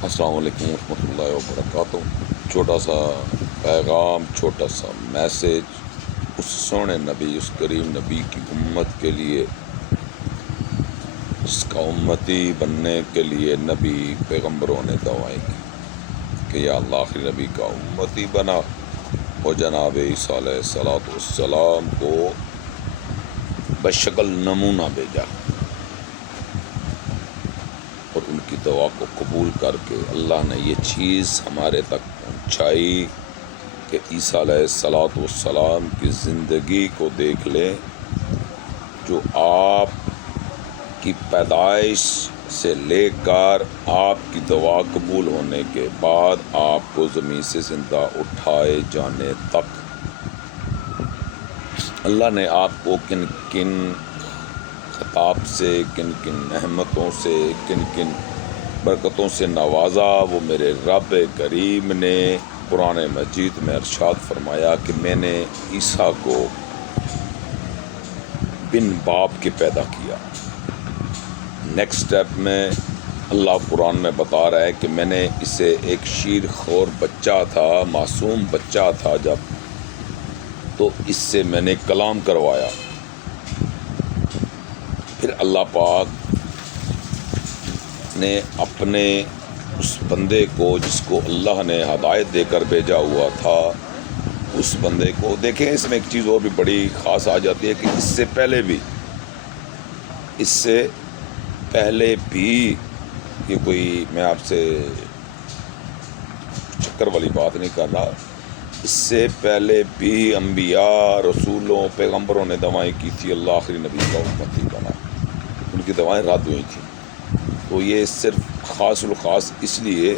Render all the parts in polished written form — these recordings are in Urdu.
السلام علیکم ورحمۃ اللہ وبرکاتہ۔ چھوٹا سا پیغام، چھوٹا سا میسیج اس سونے نبی، اس کریم نبی کی امت کے لیے، جس کا امتی بننے کے لیے نبی پیغمبروں نے دعائیں کی کہ یا اللہ آخری نبی کا امتی بنا، اور جناب عیسیٰ علیہ الصلوۃ والسلام کو بشکل نمونہ بھیجا، اور ان کی دعا کو قبول کر کے اللہ نے یہ چیز ہمارے تک پہنچائی کہ عیسیٰ علیہ الصلوۃ والسلام کی زندگی کو دیکھ لیں، جو آپ کی پیدائش سے لے کر آپ کی دعا قبول ہونے کے بعد آپ کو زمین سے زندہ اٹھائے جانے تک اللہ نے آپ کو کن کن خطاب سے، کن کن نعمتوں سے، کن کن برکتوں سے نوازا، وہ میرے رب کریم نے قرآن مجید میں ارشاد فرمایا کہ میں نے عیسیٰ کو بن باپ کے پیدا کیا۔ نیکسٹ اسٹیپ میں اللہ قرآن میں بتا رہا ہے کہ میں نے اسے ایک شیر خور بچہ تھا، معصوم بچہ تھا جب، تو اس سے میں نے کلام کروایا۔ پھر اللہ پاک نے اپنے اس بندے کو، جس کو اللہ نے ہدایت دے کر بھیجا ہوا تھا، اس بندے کو دیکھیں۔ اس میں ایک چیز اور بھی بڑی خاص آ جاتی ہے کہ اس سے پہلے بھی یہ کوئی، میں آپ سے چکر والی بات نہیں کر رہا، اس سے پہلے بھی انبیاء، رسولوں، پیغمبروں نے دعائیں کی تھی اللہ آخری نبی کا امتی بنا، ان کی دعائیں رد ہوئی تھیں۔ تو یہ صرف خاص الخاص اس لیے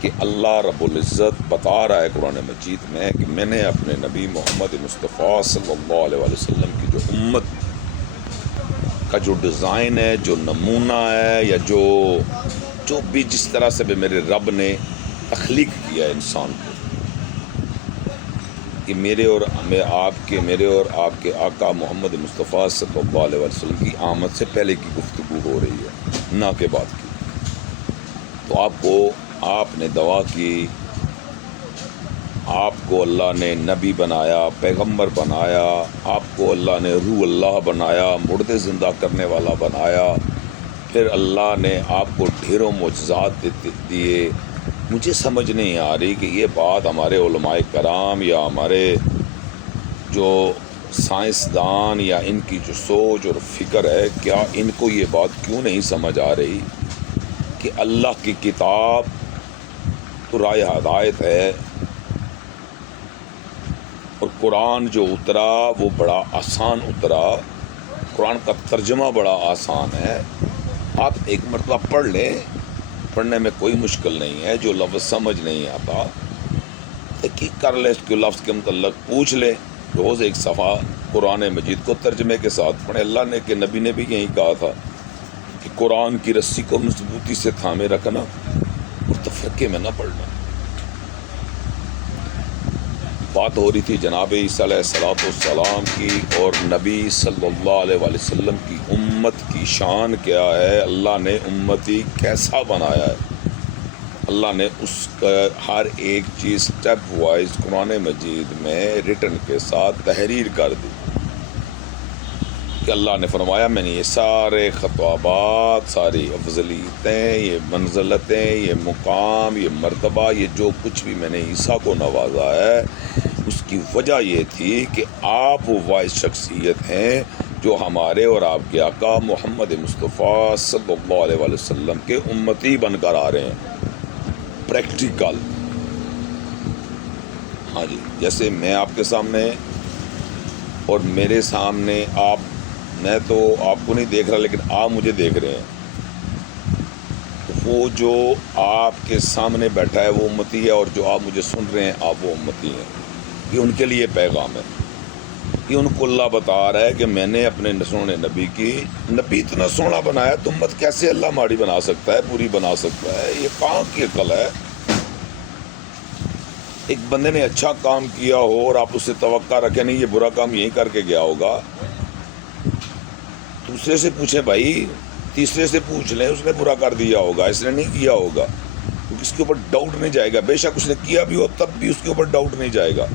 کہ اللہ رب العزت بتا رہا ہے قرآن مجید میں کہ میں نے اپنے نبی محمد مصطفیٰ صلی اللہ علیہ وسلم کی جو امت کا جو ڈیزائن ہے، جو نمونہ ہے، یا جو بھی جس طرح سے بھی میرے رب نے تخلیق کیا ہے انسان کو، کہ میرے اور آپ کے آقا محمد مصطفیٰ صلی اللہ علیہ وسلم کی آمد سے پہلے کی گفتگو ہو رہی ہے، نہ کے بعد کی۔ تو آپ نے دعا کی، آپ کو اللہ نے نبی بنایا، پیغمبر بنایا، آپ کو اللہ نے روح اللہ بنایا، مردے زندہ کرنے والا بنایا، پھر اللہ نے آپ کو ڈھیروں معجزات دیے۔ مجھے سمجھ نہیں آ رہی کہ یہ بات ہمارے علماء کرام یا ہمارے جو سائنسدان یا ان کی جو سوچ اور فکر ہے، کیا ان کو یہ بات کیوں نہیں سمجھ آ رہی کہ اللہ کی کتاب تو راہ ہدایت ہے، اور قرآن جو اترا وہ بڑا آسان اترا، قرآن کا ترجمہ بڑا آسان ہے۔ آپ ایک مرتبہ پڑھ لیں، پڑھنے میں کوئی مشکل نہیں ہے۔ جو لفظ سمجھ نہیں آتا تحقیق کر لیں، اس کے لفظ کے متعلق پوچھ لیں، روز ایک صفحہ قرآن مجید کو ترجمے کے ساتھ پڑھیں۔ اللہ نے کہ نبی نے بھی یہی کہا تھا کہ قرآن کی رسی کو مضبوطی سے تھامے رکھنا اور تفرقے میں نہ پڑھنا۔ بات ہو رہی تھی جناب عیسیٰ علیہ الصلوۃ والسلام کی، اور نبی صلی اللہ علیہ وسلم کی امت کی شان کیا ہے، اللہ نے امتی کیسا بنایا ہے۔ اللہ نے اس کا ہر ایک چیز سٹیپ وائز قرآن مجید میں ریٹن کے ساتھ تحریر کر دی، کہ اللہ نے فرمایا میں نے یہ سارے خطابات، ساری افضلیتیں، یہ منزلتیں، یہ مقام، یہ مرتبہ، یہ جو کچھ بھی میں نے عیسیٰ کو نوازا ہے، اس کی وجہ یہ تھی کہ آپ وہ واحد شخصیت ہیں جو ہمارے اور آپ کے آقا محمد مصطفیٰ صلی اللہ علیہ وسلم کے امتی بن کر آ رہے ہیں۔ پریکٹیکل، ہاں جی، جیسے میں آپ کے سامنے اور میرے سامنے میں تو آپ کو نہیں دیکھ رہا، لیکن آپ مجھے دیکھ رہے ہیں، وہ جو آپ کے سامنے بیٹھا ہے وہ امتی ہے، اور جو آپ مجھے سن رہے ہیں آپ وہ امتی ہیں۔ یہ ان کے لیے پیغام ہے، یہ ان کو اللہ بتا رہا ہے کہ میں نے اپنے سونے نبی اتنا سونا بنایا، تو امت کیسے اللہ ماڑی بنا سکتا ہے، پوری بنا سکتا ہے؟ یہ کہاں کی عقل ہے؟ ایک بندے نے اچھا کام کیا ہو اور آپ اس سے توقع رکھیں نہیں، یہ برا کام یہی کر کے گیا ہوگا، دوسرے سے پوچھیں بھائی، تیسرے سے پوچھ لیں، اس نے برا کر دیا ہوگا، اس نے نہیں کیا ہوگا۔ کیونکہ اس کے اوپر ڈاؤٹ نہیں جائے گا، بے شک اس نے کیا بھی ہو تب بھی اس کے اوپر ڈاؤٹ نہیں جائے گا،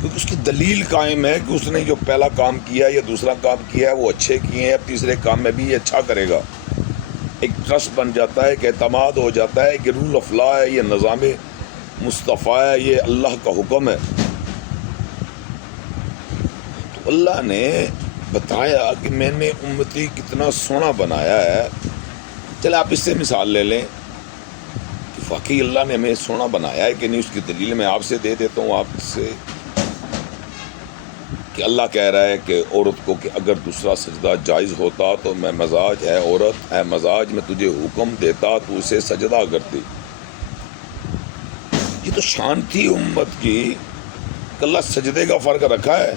کیونکہ اس کی دلیل قائم ہے کہ اس نے جو پہلا کام کیا یا دوسرا کام کیا ہے وہ اچھے کیے ہیں، اب تیسرے کام میں بھی یہ اچھا کرے گا۔ ایک ٹرسٹ بن جاتا ہے، ایک اعتماد ہو جاتا ہے کہ رول آف لا ہے، یہ نظام مصطفیٰ ہے، یہ اللہ کا حکم ہے۔ تو اللہ نے بتایا کہ میں نے امتی کتنا سونا بنایا ہے۔ چلے آپ اس سے مثال لے لیں کہ واقعی اللہ نے ہمیں سونا بنایا ہے کہ نہیں، اس کی دلیل میں آپ سے دے دیتا ہوں آپ سے، کہ اللہ کہہ رہا ہے کہ عورت کو کہ اگر دوسرا سجدہ جائز ہوتا تو میں مزاج ہے عورت ہے مزاج میں تجھے حکم دیتا تو اسے سجدہ کرتی۔ یہ تو شان تھی امت کی کہ اللہ سجدے کا فرق رکھا ہے،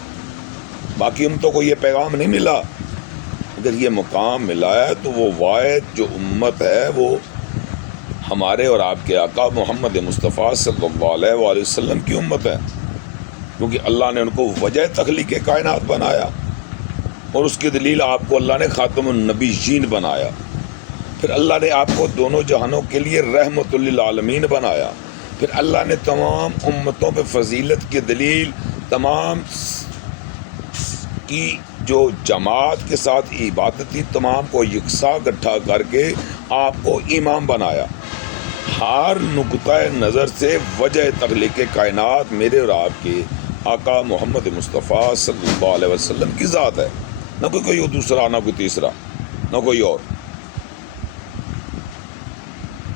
باقی امتوں کو یہ پیغام نہیں ملا۔ اگر یہ مقام ملا ہے تو وہ واحد جو امت ہے وہ ہمارے اور آپ کے آقا محمد مصطفیٰ صلی اللہ علیہ وآلہ وسلم کی امت ہے، کیونکہ اللہ نے ان کو وجہ تخلیق کائنات بنایا، اور اس کی دلیل آپ کو اللہ نے خاتم النبیین بنایا، پھر اللہ نے آپ کو دونوں جہانوں کے لیے رحمت للعالمین بنایا، پھر اللہ نے تمام امتوں پہ فضیلت کی دلیل تمام کی جو جماعت کے ساتھ عبادت تھی تمام کو یکساں اکٹھا کر کے آپ کو امام بنایا۔ ہر نقطہ نظر سے وجہ تخلیق کائنات میرے اور آپ کے آقا محمد مصطفیٰ صلی اللہ علیہ وسلم کی ذات ہے، نہ کوئی دوسرا، نہ کوئی تیسرا، نہ کوئی اور۔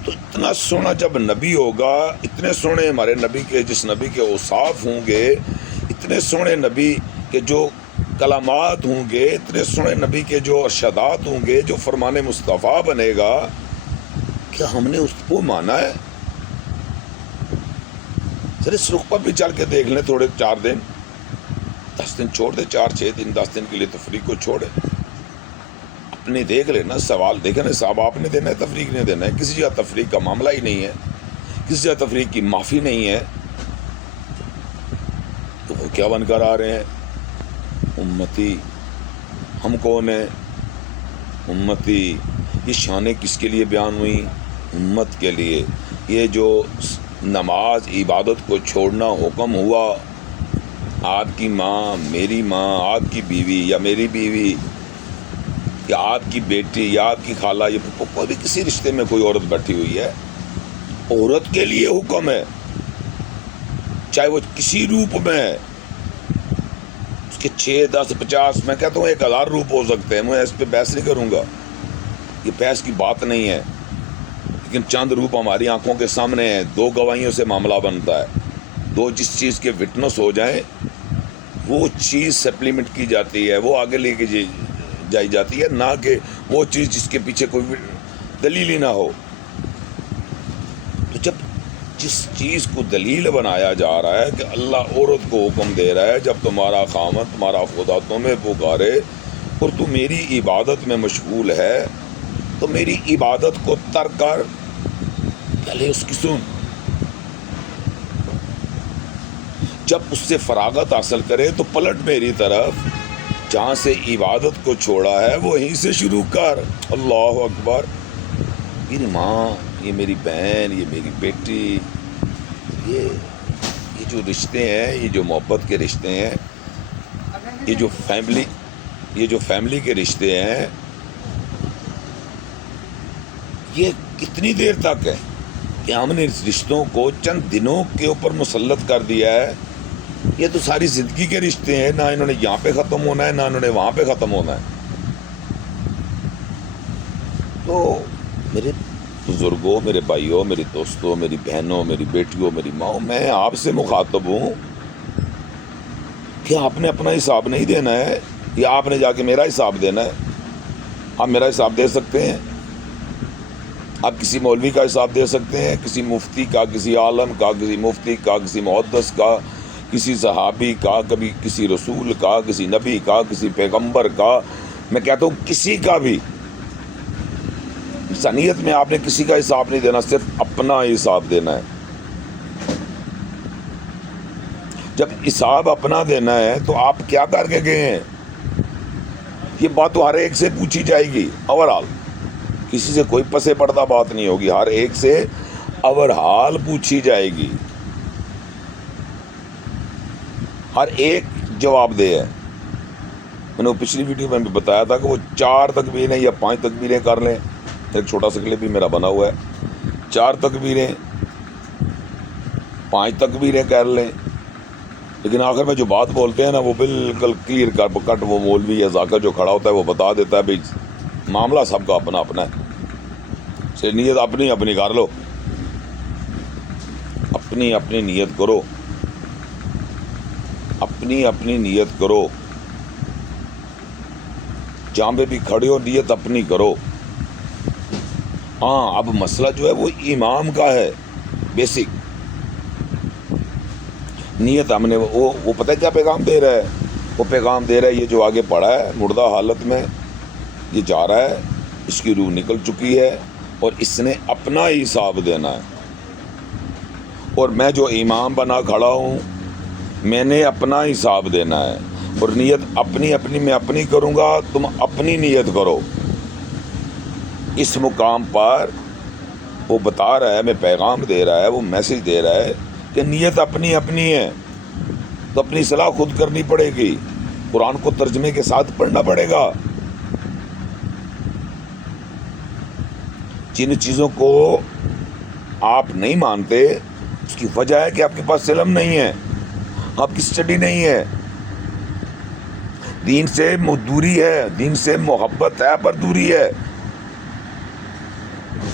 تو اتنا سونا جب نبی ہوگا، اتنے سونے ہمارے نبی کے جس نبی کے اوصاف ہوں گے، اتنے سونے نبی کے جو کلمات ہوں گے، اتنے سونے نبی کے جو ارشادات ہوں گے، جو فرمان مصطفیٰ بنے گا، کیا ہم نے اس کو مانا ہے؟ سر اس رخ پر بھی چل کے دیکھ لیں، تھوڑے 4 دن 10 دن چھوڑ دیں، 4-6 دن 10 دن کے لیے تفریق کو چھوڑے، اپنے دیکھ لینا، سوال دیکھیں نا، صاحب آپ نے دینا ہے تفریق نہیں دینا ہے، کسی جگہ تفریق کا معاملہ ہی نہیں ہے، کسی جگہ تفریق کی معافی نہیں ہے، تو وہ کیا بن کر آ رہے ہیں؟ امتی۔ ہم کون ہیں؟ امتی۔ یہ شانیں کس کے لیے بیان ہوئی؟ امت کے لیے۔ یہ جو نماز عبادت کو چھوڑنا حکم ہوا، آپ کی ماں، میری ماں، آپ کی بیوی یا میری بیوی یا آپ کی بیٹی یا آپ کی خالہ، یہ کوئی بھی کسی رشتے میں کوئی عورت بیٹھی ہوئی ہے، عورت کے لیے حکم ہے، چاہے وہ کسی روپ میں ہے، اس کے 6 10 50 میں کہتا ہوں 1000 روپ ہو سکتے ہیں، میں اس پہ بحث نہیں کروں گا، یہ بحث کی بات نہیں ہے، لیکن چند روپ ہماری آنکھوں کے سامنے ہیں، 2 گواہیوں سے معاملہ بنتا ہے، 2 جس چیز کے وٹنس ہو جائیں وہ چیز سپلیمنٹ کی جاتی ہے، وہ آگے لے کے جائی جاتی ہے، نہ کہ وہ چیز جس کے پیچھے کوئی دلیل ہی نہ ہو۔ تو جب جس چیز کو دلیل بنایا جا رہا ہے کہ اللہ عورت کو حکم دے رہا ہے، جب تمہارا خامد تمہارا خدا تمہیں پکارے اور تو میری عبادت میں مشغول ہے تو میری عبادت کو ترک کر پہلے اس کی سن، جب اس سے فراغت حاصل کرے تو پلٹ میری طرف، جہاں سے عبادت کو چھوڑا ہے وہیں سے شروع کر۔ اللہ اکبر۔ میری ماں، یہ میری بہن، یہ میری بیٹی، یہ جو رشتے ہیں، یہ جو محبت کے رشتے ہیں، یہ جو فیملی کے رشتے ہیں، یہ کتنی دیر تک ہے کہ ہم نے اس رشتوں کو چند دنوں کے اوپر مسلط کر دیا ہے؟ یہ تو ساری زندگی کے رشتے ہیں، نہ انہوں نے یہاں پہ ختم ہونا ہے، نہ انہوں نے وہاں پہ ختم ہونا ہے۔ تو میرے بزرگوں، میرے بھائیوں، میری دوستوں، میری بہنوں، میری بیٹیوں، میری ماں، میں آپ سے مخاطب ہوں کہ آپ نے اپنا حساب نہیں دینا ہے، یا آپ نے جا کے میرا حساب دینا ہے؟ آپ میرا حساب دے سکتے ہیں، آپ کسی مولوی کا حساب دے سکتے ہیں، کسی مفتی کا، کسی عالم کا، کسی مفتی کا، کسی محدث کا، کسی صحابی کا، کبھی کسی رسول کا، کسی نبی کا، کسی پیغمبر کا، میں کہتا ہوں کسی کا بھی انسانیت میں آپ نے کسی کا حساب نہیں دینا، صرف اپنا حساب دینا ہے۔ جب حساب اپنا دینا ہے تو آپ کیا کر کے گئے ہیں، یہ بات تو ہر ایک سے پوچھی جائے گی، اوورآل کسی سے کوئی پسے پردہ بات نہیں ہوگی، ہر ایک سے اور حال پوچھی جائے گی، ہر ایک جواب دہ ہے۔ میں نے وہ پچھلی ویڈیو میں بھی بتایا تھا کہ وہ 4 تکبیریں یا 5 تکبیریں کر لیں، ایک چھوٹا سا کلپ بھی میرا بنا ہوا ہے، 4 تکبیریں 5 تکبیریں کر لیں، لیکن آخر میں جو بات بولتے ہیں نا وہ بالکل کلیئر کٹ، وہ مولوی یا ذاکر جو کھڑا ہوتا ہے وہ بتا دیتا ہے بھائی معاملہ سب کا اپنا اپنا ہے، سے نیت اپنی اپنی کر لو، اپنی اپنی نیت کرو، اپنی اپنی نیت کرو، جہاں پہ بھی کھڑے ہو نیت اپنی کرو۔ ہاں اب مسئلہ جو ہے وہ امام کا ہے، بیسک نیت ہم نے وہ پتہ ہے کیا پیغام دے رہا ہے؟ وہ پیغام دے رہا ہے یہ جو آگے پڑا ہے مردہ حالت میں یہ جا رہا ہے، اس کی روح نکل چکی ہے اور اس نے اپنا ہی حساب دینا ہے، اور میں جو امام بنا کھڑا ہوں میں نے اپنا حساب دینا ہے، اور نیت اپنی اپنی میں اپنی کروں گا، تم اپنی نیت کرو۔ اس مقام پر وہ بتا رہا ہے، میں پیغام دے رہا ہے، وہ میسج دے رہا ہے کہ نیت اپنی اپنی ہے، تو اپنی اصلاح خود کرنی پڑے گی، قرآن کو ترجمے کے ساتھ پڑھنا پڑے گا۔ جن چیزوں کو آپ نہیں مانتے اس کی وجہ ہے کہ آپ کے پاس علم نہیں ہے، آپ کی اسٹڈی نہیں ہے، دین سے دوری ہے، دین سے محبت ہے پر دوری ہے۔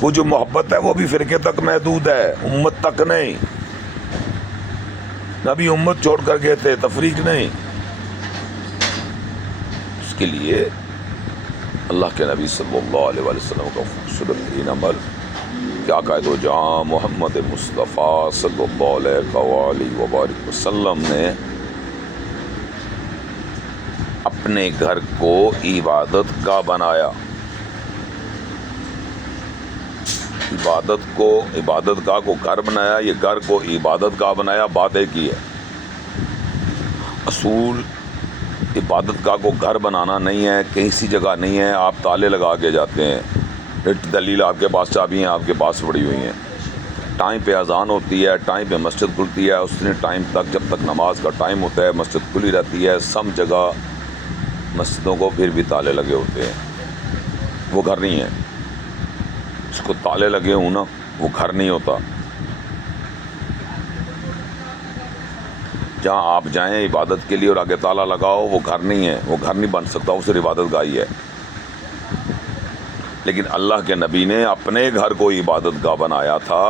وہ جو محبت ہے وہ بھی فرقے تک محدود ہے، امت تک نہیں۔ نبی امت چھوڑ کر گئے تھے، تفریق نہیں۔ اس کے لیے اللہ کے نبی صلی اللہ علیہ وسلم کا خوبصورت ترین عمل کیا قائد و جہاں محمد مصطفیٰ صلی اللہ علیہ وآلہ وسلم نے اپنے گھر کو عبادت کا بنایا، عبادت گاہ کو گھر بنایا، یہ گھر کو عبادت گاہ بنایا، بات ایک ہی ہے۔ اصول عبادت گاہ کو گھر بنانا نہیں ہے، کہیں سی جگہ نہیں ہے آپ تالے لگا کے جاتے ہیں، دلیل آپ کے پاس چابیاں آپ کے پاس پڑی ہوئی ہیں، ٹائم پہ اذان ہوتی ہے، ٹائم پہ مسجد کھلتی ہے، اس ٹائم تک جب تک نماز کا ٹائم ہوتا ہے مسجد کھلی رہتی ہے۔ سب جگہ مسجدوں کو پھر بھی تالے لگے ہوتے ہیں، وہ گھر نہیں ہے۔ اس کو تالے لگے ہوں نا وہ گھر نہیں ہوتا۔ جہاں آپ جائیں عبادت کے لیے اور آگے تالا لگاؤ وہ گھر نہیں ہے، وہ گھر نہیں بن سکتا، وہ صرف عبادت گاہ ہی ہے۔ لیکن اللہ کے نبی نے اپنے گھر کو عبادت گاہ بنایا تھا،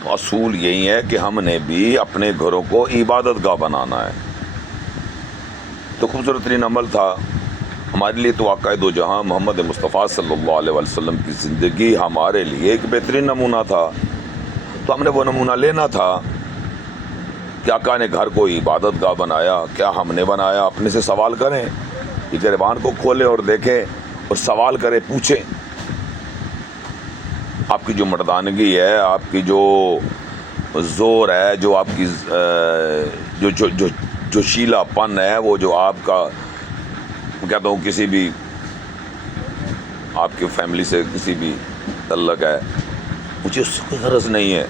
تو اصول یہی ہے کہ ہم نے بھی اپنے گھروں کو عبادت گاہ بنانا ہے۔ تو خوبصورت ترین عمل تھا ہمارے لیے، تو آقا دو جہاں محمد مصطفیٰ صلی اللہ علیہ وسلم کی زندگی ہمارے لیے ایک بہترین نمونہ تھا، تو ہم نے وہ نمونہ لینا تھا کہ آقا نے گھر کو عبادت گاہ بنایا، کیا ہم نے بنایا؟ اپنے سے سوال کریں، یہ گریبان کو کھولیں اور دیکھیں اور سوال کریں، پوچھیں۔ آپ کی جو مردانگی ہے، آپ کی جو زور ہے، جو آپ کی جو شیلا پن ہے، وہ جو آپ کا کہتا ہوں کسی بھی آپ کی فیملی سے کسی بھی تعلق ہے، مجھے اس سے کوئی غرض نہیں ہے۔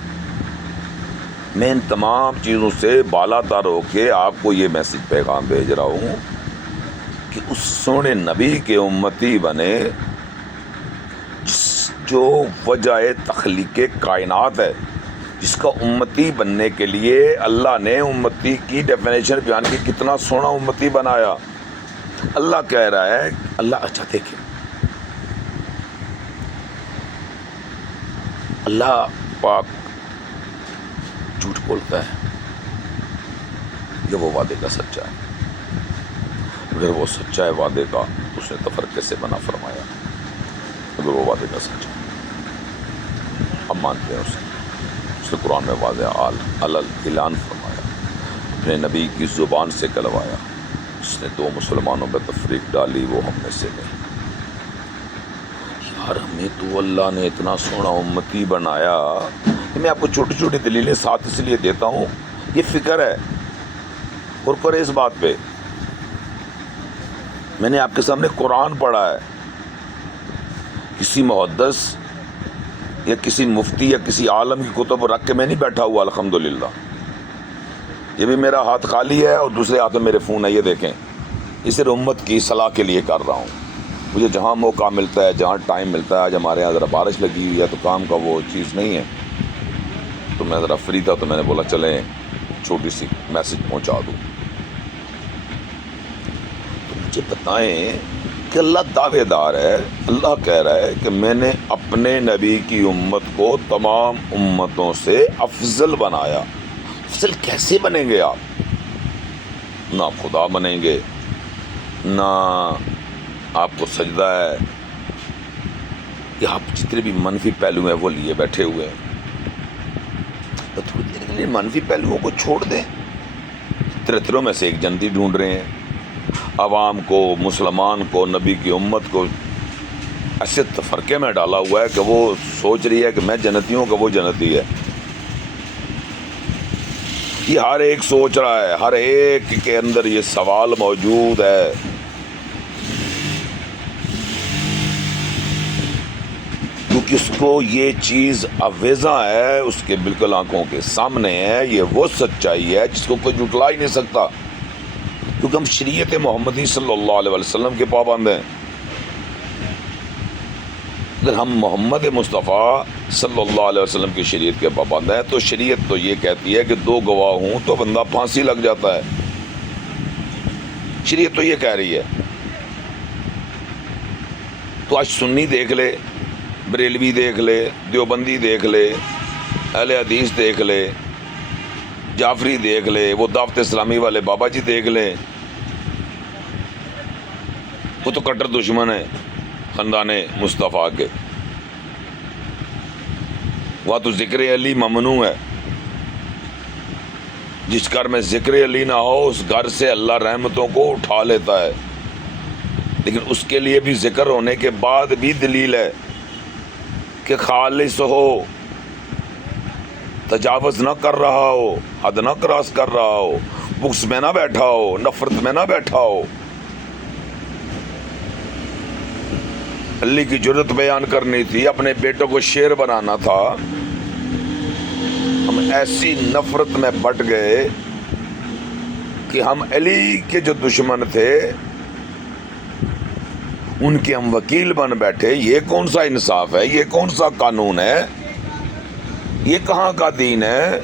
میں ان تمام چیزوں سے بالا تر ہو کے آپ کو یہ میسج پیغام بھیج رہا ہوں کہ اس سونے نبی کے امتی بنے جو وجہ تخلیق کائنات ہے، جس کا امتی بننے کے لیے اللہ نے امتی کی ڈیفینیشن بیان کی، کتنا سونا امتی بنایا۔ اللہ کہہ رہا ہے، اللہ اچھا دیکھیں، اللہ پاک جھوٹ بولتا ہے یہ وہ وعدے کا سچا ہے، اگر وہ سچا ہے وعدے کا تو اس نے تفرقے سے منع فرمایا، اگر وہ وعدے کا سچا ہے ہم مانتے ہیں اسے۔ اس نے قرآن میں واضح اعلان فرمایا، اپنے نبی کی زبان سے کہلوایا، اس نے 2 مسلمانوں میں تفریق ڈالی وہ ہم میں سے نہیں۔ یار ہمیں تو اللہ نے اتنا سونا امتی بنایا، میں آپ کو چھوٹی چھوٹی دلیلیں ساتھ اس لیے دیتا ہوں، یہ فکر ہے اور کرے اس بات پہ۔ میں نے آپ کے سامنے قرآن پڑھا ہے، کسی محدث یا کسی مفتی یا کسی عالم کی کتب رکھ کے میں نہیں بیٹھا ہوا الحمدللہ. یہ بھی میرا ہاتھ خالی ہے اور دوسرے ہاتھ میں میرے فون ہے، یہ دیکھیں. یہ صرف امت کی صلاح کے لیے کر رہا ہوں. مجھے جہاں موقع ملتا ہے، جہاں ٹائم ملتا ہے، آج ہمارے یہاں ذرا بارش لگی ہوئی ہے تو کام کا وہ چیز نہیں ہے، تو میں ذرا فری تھا تو میں نے بولا چلیں چھوٹی سی میسج پہنچا دوں. تو مجھے بتائیں کہ اللہ دعوے دار ہے، اللہ کہہ رہا ہے کہ میں نے اپنے نبی کی امت کو تمام امتوں سے افضل بنایا. افضل کیسے بنیں گے آپ؟ نہ خدا بنیں گے، نہ آپ کو سجدہ ہے، کہ آپ جتنے بھی منفی پہلو ہیں وہ لیے بیٹھے ہوئے ہیں. تو تھوڑی دیر کے لیے منفی پہلوؤں کو چھوڑ دیں. ترتروں میں سے ایک جنتی ڈھونڈ رہے ہیں. عوام کو، مسلمان کو، نبی کی امت کو ایسے تفرقے میں ڈالا ہوا ہے کہ وہ سوچ رہی ہے کہ میں جنتی ہوں کہ وہ جنتی ہے. یہ ہر ایک سوچ رہا ہے، ہر ایک کے اندر یہ سوال موجود ہے. کیونکہ اس کو یہ چیز اویزاں ہے، اس کے بالکل آنکھوں کے سامنے ہے. یہ وہ سچائی ہے جس کو کوئی جھٹلا ہی نہیں سکتا، کیونکہ ہم شریعت محمدی صلی اللہ علیہ وسلم کے پابند ہیں. اگر ہم محمد مصطفیٰ صلی اللہ علیہ وسلم کی شریعت کے پابند ہیں تو شریعت تو یہ کہتی ہے کہ 2 گواہ ہوں تو بندہ پھانسی لگ جاتا ہے. شریعت تو یہ کہہ رہی ہے. تو آج سنی دیکھ لے، بریلوی دیکھ لے، دیوبندی دیکھ لے، اہل حدیث دیکھ لے، جعفری دیکھ لے، وہ دعوت اسلامی والے بابا جی دیکھ لیں، وہ تو کٹر دشمن ہے خاندان مصطفیٰ کے. وہ تو ذکر علی ممنوع ہے. جس گھر میں ذکر علی نہ ہو اس گھر سے اللہ رحمتوں کو اٹھا لیتا ہے. لیکن اس کے لیے بھی ذکر ہونے کے بعد بھی دلیل ہے کہ خالص ہو، تجاوز نہ کر رہا ہو، حد نہ کراس کر رہا ہو، بغض میں نہ بیٹھا ہو، نفرت میں نہ بیٹھا ہو. علی کی جرت بیان کرنی تھی، اپنے بیٹوں کو شیر بنانا تھا. ہم ایسی نفرت میں بٹ گئے کہ ہم علی کے جو دشمن تھے ان کے ہم وکیل بن بیٹھے. یہ کون سا انصاف ہے؟ یہ کون سا قانون ہے؟ یہ کہاں کا دین ہے؟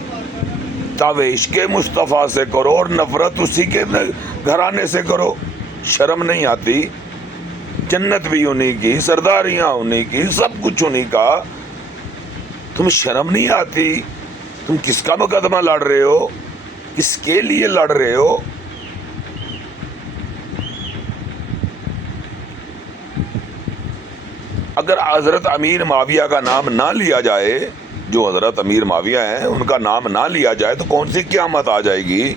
دعوے عشق مصطفیٰ سے کرو اور نفرت اسی کے گھرانے سے کرو. شرم نہیں آتی؟ جنت بھی انہی کی، سرداریاں انہی کی، سب کچھ انہی کا. تمہیں شرم نہیں آتی؟ تم کس کا مقدمہ لڑ رہے ہو؟ کس کے لیے لڑ رہے ہو؟ اگر حضرت امیر معاویہ کا نام نہ لیا جائے، جو حضرت امیر معاویہ ہیں ان کا نام نہ لیا جائے تو کون سی قیامت آ جائے گی؟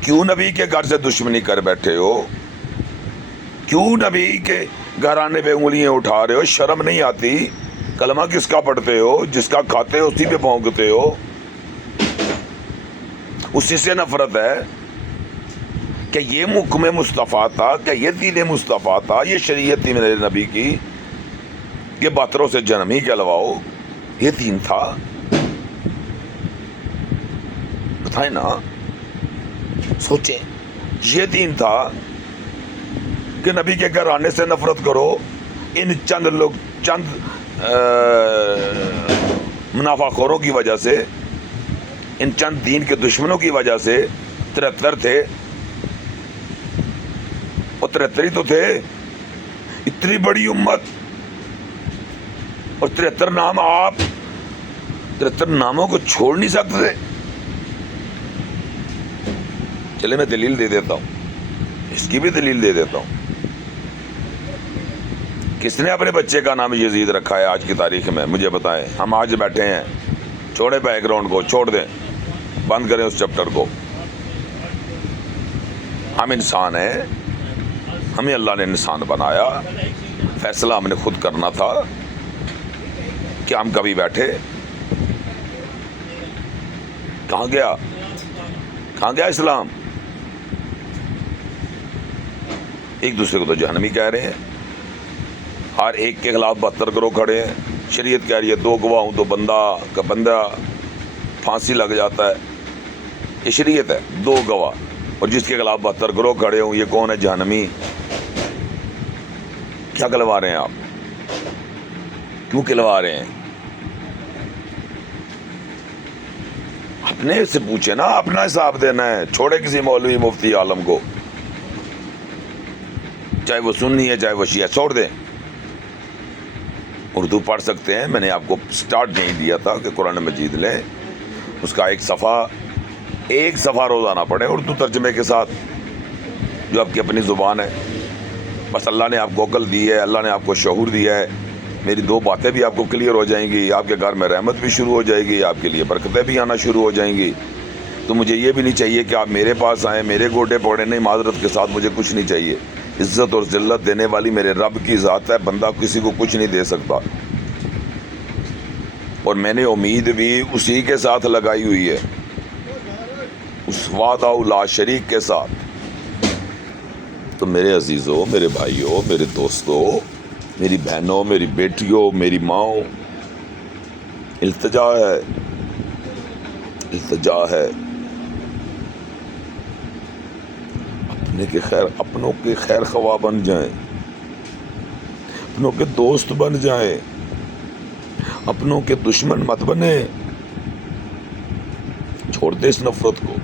کیوں نبی کے گھر سے دشمنی کر بیٹھے ہو؟ کیوں نبی کے گھرانے پہ انگلیاں اٹھا رہے ہو؟ شرم نہیں آتی؟ کلمہ کس کا پڑھتے ہو؟ جس کا کھاتے ہو اسی پہ بھونکتے ہو. اسی سے نفرت ہے کہ یہ حکم مصطفیٰ تھا، کہ یہ دین مصطفیٰ تھا، یہ شریعت تھی میرے نبی کی، یہ باتروں سے جنم ہی کہلواؤ. یہ دین تھا؟ بتائیں نا، سوچیں. یہ دین تھا کہ نبی کے گھر آنے سے نفرت کرو؟ ان چند لوگ، چند منافع خوروں کی وجہ سے، ان چند دین کے دشمنوں کی وجہ سے 73 تھے، اور 73 ہی تو تھے. اتنی بڑی امت اور 73 نام، آپ 73 ناموں کو چھوڑ نہیں سکتے. چلے میں دلیل دے دیتا ہوں، اس کی بھی دلیل دے دیتا ہوں. کس نے اپنے بچے کا نام یزید رکھا ہے آج کی تاریخ میں؟ مجھے بتائیں. ہم آج بیٹھے ہیں، چھوڑے بیک گراؤنڈ کو، چھوڑ دیں، بند کریں اس چیپٹر کو. ہم انسان ہیں، ہمیں اللہ نے انسان بنایا. فیصلہ ہم نے خود کرنا تھا کہ ہم کبھی بیٹھے. کہاں گیا؟ کہاں گیا اسلام؟ ایک دوسرے کو تو جہنمی کہہ رہے ہیں، ہر ایک کے خلاف 72 گروہ کھڑے ہیں. شریعت کہہ رہی ہے 2 گواہ ہوں تو بندہ پھانسی لگ جاتا ہے. یہ شریعت ہے 2 گواہ. اور جس کے خلاف 72 گروہ کھڑے ہوں, یہ کون ہے؟ جہنمی. کیا کلوا رہے ہیں آپ؟ کیوں کلوا رہے ہیں؟ اپنے سے پوچھے نا, اپنا حساب دینا ہے. چھوڑے کسی مولوی مفتی عالم کو, چاہے وہ سنی ہے چاہے وہ شیعہ, چھوڑ دیں. اردو پڑھ سکتے ہیں. میں نے آپ کو سٹارٹ نہیں دیا تھا کہ قرآن مجید لیں, اس کا ایک صفحہ روزانہ پڑھیں اردو ترجمے کے ساتھ, جو آپ کی اپنی زبان ہے. بس اللہ نے آپ کو عقل دی ہے, اللہ نے آپ کو شعور دیا ہے. میری 2 باتیں بھی آپ کو کلیئر ہو جائیں گی, آپ کے گھر میں رحمت بھی شروع ہو جائے گی, آپ کے لیے برکتیں بھی آنا شروع ہو جائیں گی. تو مجھے یہ بھی نہیں چاہیے کہ آپ میرے پاس آئیں, میرے گوٹے پڑھیں. نہیں, معذرت کے ساتھ مجھے کچھ نہیں چاہیے. عزت اور ذلت دینے والی میرے رب کی ذات ہے, بندہ کسی کو کچھ نہیں دے سکتا. اور میں نے امید بھی اسی کے ساتھ لگائی ہوئی ہے, اس وحدہ لا شریک کے ساتھ. تو میرے عزیزوں, میرے بھائیوں, میرے دوستوں, میری بہنوں, میری بیٹیوں, میری ماؤں, التجا ہے اپنوں کے خیر خواہ بن جائیں, اپنوں کے دوست بن جائیں, اپنوں کے دشمن مت بنے. چھوڑ دے اس نفرت کو.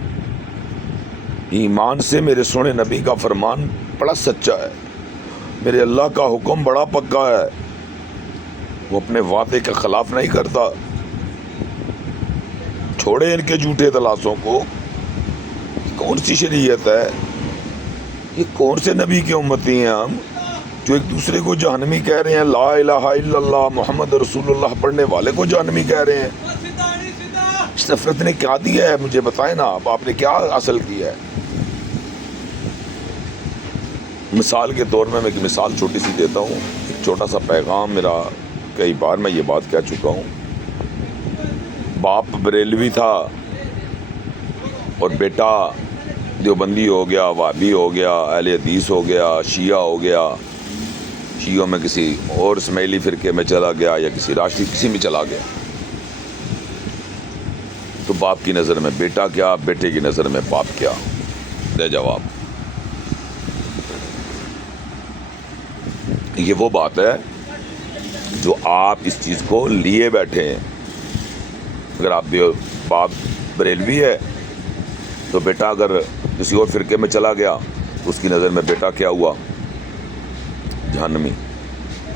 ایمان سے میرے سونے نبی کا فرمان بڑا سچا ہے, میرے اللہ کا حکم بڑا پکا ہے, وہ اپنے وعدے کے خلاف نہیں کرتا. چھوڑے ان کے جھوٹے دلاسوں کو. کون سی شریعت ہے یہ؟ کون سے نبی کے امتی ہیں ہم جو ایک دوسرے کو جہنمی کہہ رہے ہیں؟ لا الہ الا اللہ محمد رسول اللہ پڑھنے والے کو جہنمی کہہ رہے ہیں. اس نفرت نے کیا دیا ہے مجھے بتائیں نا, آپ نے کیا حاصل کیا ہے؟ مثال کے طور میں ایک مثال چھوٹی سی دیتا ہوں, ایک چھوٹا سا پیغام میرا. کئی بار میں یہ بات کہہ چکا ہوں. باپ بریلوی تھا اور بیٹا دیوبندی ہو گیا, وہابی ہو گیا, اہل حدیث ہو گیا, شیعہ ہو گیا. شیعوں میں کسی اور اسماعیلی فرقے میں چلا گیا یا کسی راشدی کسی میں چلا گیا. تو باپ کی نظر میں بیٹا کیا, بیٹے کی نظر میں باپ کیا؟ دے جواب. یہ وہ بات ہے جو آپ اس چیز کو لیے بیٹھے ہیں. اگر آپ باپ بریلوی ہے تو بیٹا اگر کسی اور فرقے میں چلا گیا تو اس کی نظر میں بیٹا کیا ہوا؟ جہنمی.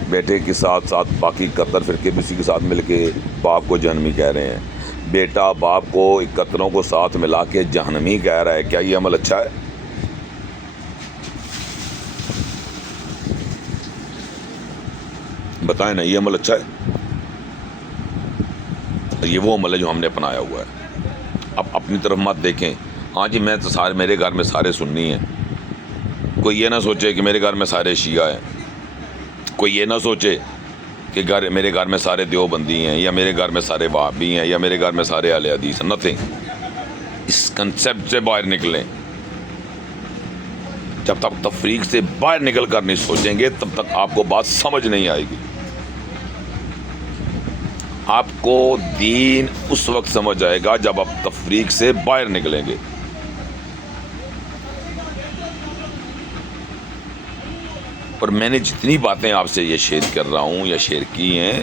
بیٹے کے ساتھ ساتھ باقی 71 فرقے بھی اسی کے ساتھ مل کے باپ کو جہنمی کہہ رہے ہیں. بیٹا باپ کو 71 کو ساتھ ملا کے جہنمی کہہ رہا ہے. کیا یہ عمل اچھا ہے؟ بتائیں نا, یہ عمل اچھا ہے؟ یہ وہ عمل ہے جو ہم نے اپنایا ہوا ہے. اب اپنی طرف مت دیکھیں. ہاں جی, میں تو میرے گھر میں سارے سنی ہیں. کوئی یہ نہ سوچے کہ میرے گھر میں سارے شیعہ ہیں. کوئی یہ نہ سوچے کہ میرے گھر میں سارے دیوبندی ہیں, یا میرے گھر میں سارے وہابی ہیں, یا میرے گھر میں سارے اہل حدیث ہیں. نتھنگ. اس کنسیپٹ سے باہر نکلیں. جب تک تفریق سے باہر نکل کر نہیں سوچیں گے تب تک آپ کو بات سمجھ نہیں آئے گی. آپ کو دین اس وقت سمجھ آئے گا جب آپ تفریق سے باہر نکلیں گے. اور میں نے جتنی باتیں آپ سے یہ شیئر کر رہا ہوں یا شیئر کی ہیں,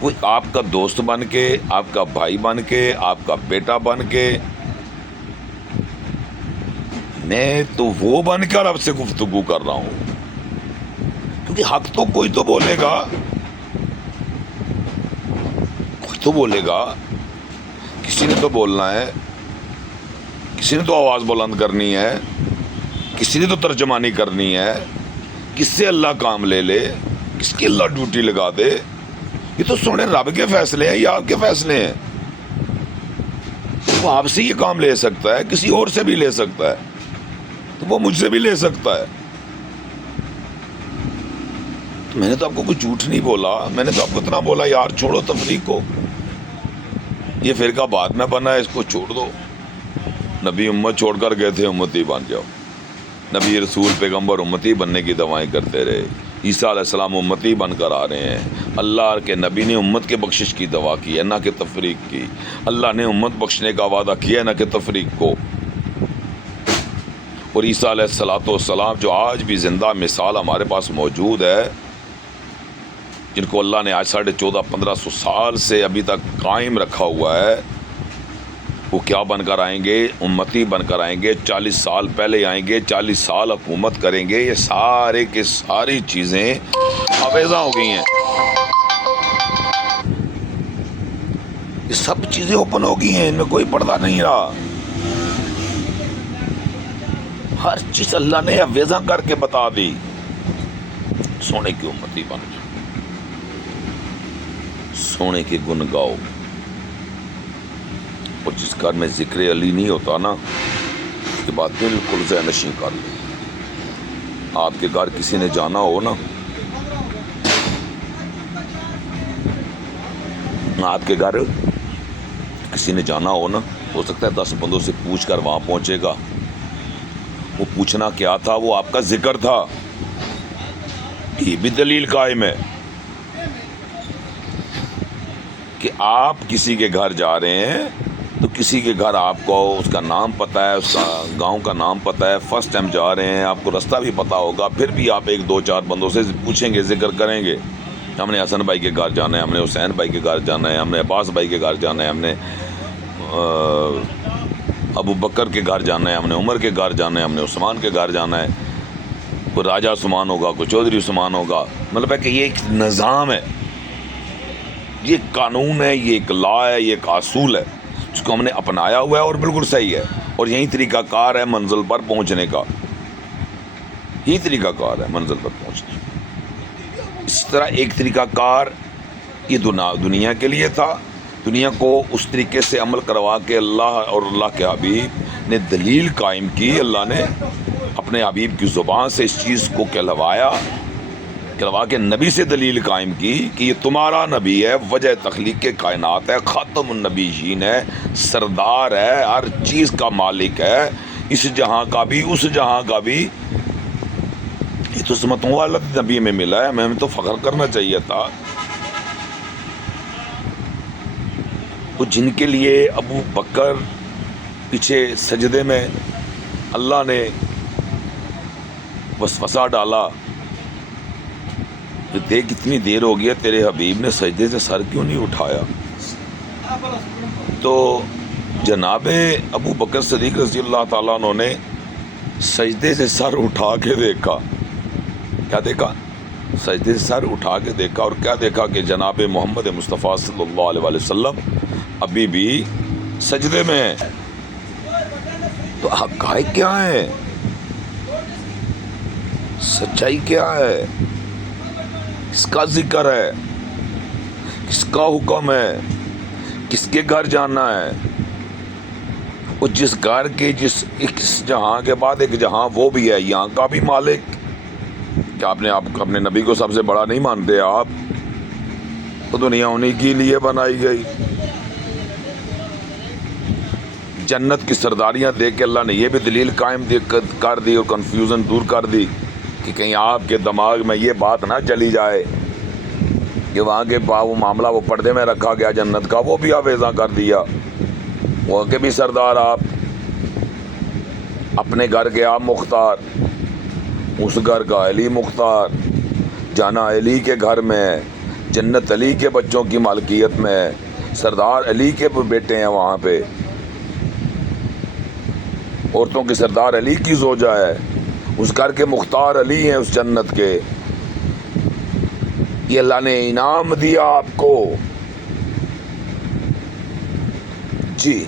وہ آپ کا دوست بن کے, آپ کا بھائی بن کے, آپ کا بیٹا بن کے, میں تو وہ بن کر آپ سے گفتگو کر رہا ہوں. کیونکہ حق تو کوئی تو بولے گا, کوئی تو بولے گا. کسی نے تو بولنا ہے, کسی نے تو آواز بلند کرنی ہے, کسی نے تو ترجمانی کرنی ہے. کس سے اللہ کام لے لے, کس کی اللہ ڈیوٹی لگا دے. یہ تو سونے رب کے فیصلے ہیں یا آپ کے فیصلے ہیں. وہ آپ سے یہ کام لے سکتا ہے, کسی اور سے بھی لے سکتا ہے, تو وہ مجھ سے بھی لے سکتا ہے. تو میں نے تو آپ کو کوئی جھوٹ نہیں بولا. میں نے تو آپ کو اتنا بولا یار چھوڑو تفریق کو, یہ فرقہ بعد میں بنا ہے, اس کو چھوڑ دو. نبی امت چھوڑ کر گئے تھے, امتی بن جاؤ. نبی رسول پیغمبر امتی بننے کی دعائیں کرتے رہے. عیسیٰ علیہ السلام امتی بن کر آ رہے ہیں. اللہ کے نبی نے امت کے بخشش کی دعا کی ہے، نہ کہ تفریق کی. اللہ نے امت بخشنے کا وعدہ کیا ہے، نہ کہ تفریق کو. اور عیسیٰ علیہ السلام جو آج بھی زندہ مثال ہمارے پاس موجود ہے، جن کو اللہ نے آج 1450-1500 سال سے ابھی تک قائم رکھا ہوا ہے، وہ کیا بن کر آئیں گے؟ امتی بن کر آئیں گے. 40 سال پہلے آئیں گے، 40 سال حکومت کریں گے. یہ سارے کی ساری چیزیں آویزاں ہو گئی ہیں، یہ سب چیزیں اوپن ہو گئی ہیں، ان میں کوئی پردہ نہیں رہا. ہر چیز اللہ نے آویزاں کر کے بتا دی. سونے کی امتی بن جاؤ، سونے کے گن گاؤ. اور جس گھر میں ذکر علی نہیں ہوتا نا، یہ بات بالکل ذہن نشین کر لیں. آپ کے گھر کسی نے جانا ہو نا، آپ کے گھر کسی نے جانا ہو نا، ہو سکتا ہے 10 بندوں سے پوچھ کر وہاں پہنچے گا. وہ پوچھنا کیا تھا؟ وہ آپ کا ذکر تھا. یہ بھی دلیل قائم ہے کہ آپ کسی کے گھر جا رہے ہیں تو کسی کے گھر آپ کو اس کا نام پتہ ہے، اس کا گاؤں کا نام پتہ ہے، فرسٹ ٹائم جا رہے ہیں، آپ کو راستہ بھی پتہ ہوگا، پھر بھی آپ 1-2-4 بندوں سے پوچھیں گے، ذکر کریں گے. ہم نے حسن بھائی کے گھر جانا ہے، ہم نے حسین بھائی کے گھر جانا ہے، ہم نے عباس بھائی کے گھر جانا ہے، ہم نے ابو بکر کے گھر جانا ہے، ہم نے عمر کے گھر جانا ہے، ہم نے عثمان کے گھر جانا ہے. کوئی راجہ عثمان ہوگا، کوئی چودھری عثمان ہوگا. مطلب ہے کہ یہ ایک نظام ہے، یہ ایک قانون ہے، یہ ایک لا ہے، یہ ایک اصول ہے جس کو ہم نے اپنایا ہوا ہے اور بالکل صحیح ہے. اور یہی طریقہ کار ہے منزل پر پہنچنے کا، یہی طریقہ کار ہے منزل پر پہنچنے کا. اسی طرح ایک طریقہ کار یہ دنیا کے لیے تھا. دنیا کو اس طریقے سے عمل کروا کے اللہ اور اللہ کے حبیب نے دلیل قائم کی. اللہ نے اپنے حبیب کی زبان سے اس چیز کو کہلوا کے نبی سے دلیل قائم کی کہ یہ تمہارا نبی ہے، وجہ تخلیق کے کائنات ہے، خاتم النبیین ہے، سردار ہے، ہر چیز کا مالک ہے، اس جہاں کا بھی اس جہاں کا بھی. یہ تو عظمتوں والا نبی میں ملا ہے، ہمیں تو فخر کرنا چاہیے تھا. تو جن کے لیے ابو بکر پیچھے سجدے میں اللہ نے وسوسہ ڈالا کہ دیکھ کتنی دیر ہو گیا، تیرے حبیب نے سجدے سے سر کیوں نہیں اٹھایا؟ تو جناب ابو بکر صدیق رضی اللہ تعالیٰ عنہ نے سجدے سے سر اٹھا کے دیکھا. کیا دیکھا؟ سجدے سے سر اٹھا کے دیکھا. اور کیا دیکھا کہ جناب محمد مصطفیٰ صلی اللہ علیہ وسلم ابھی بھی سجدے میں ہیں. تو حقائق کیا ہیں؟ سچائی کیا ہے؟ کس کا ذکر ہے؟ کس کا حکم ہے؟ کس کے گھر جانا ہے؟ اور جس گھر کے جس جہاں کے بعد ایک جہاں وہ بھی ہے، یہاں کا بھی مالک. کیا آپ اپنے نبی کو سب سے بڑا نہیں مانتے؟ آپ تو دنیا انہیں کے لیے بنائی گئی. جنت کی سرداریاں دیکھ کے اللہ نے یہ بھی دلیل قائم کر دی اور کنفیوژن دور کر دی کہ کہیں آپ کے دماغ میں یہ بات نہ چلی جائے کہ وہاں کے وہ معاملہ وہ پردے میں رکھا گیا جنت کا، وہ بھی آویزاں کر دیا. وہاں کے بھی سردار آپ، اپنے گھر کے آپ مختار، اس گھر کا علی مختار، جانا علی کے گھر میں، جنت علی کے بچوں کی مالکیت میں، سردار علی کے بیٹے ہیں وہاں پہ، عورتوں کے سردار علی کی زوجہ ہے، اس گھر کے مختار علی ہیں اس جنت کے. یہ اللہ نے انعام دیا آپ کو. جی،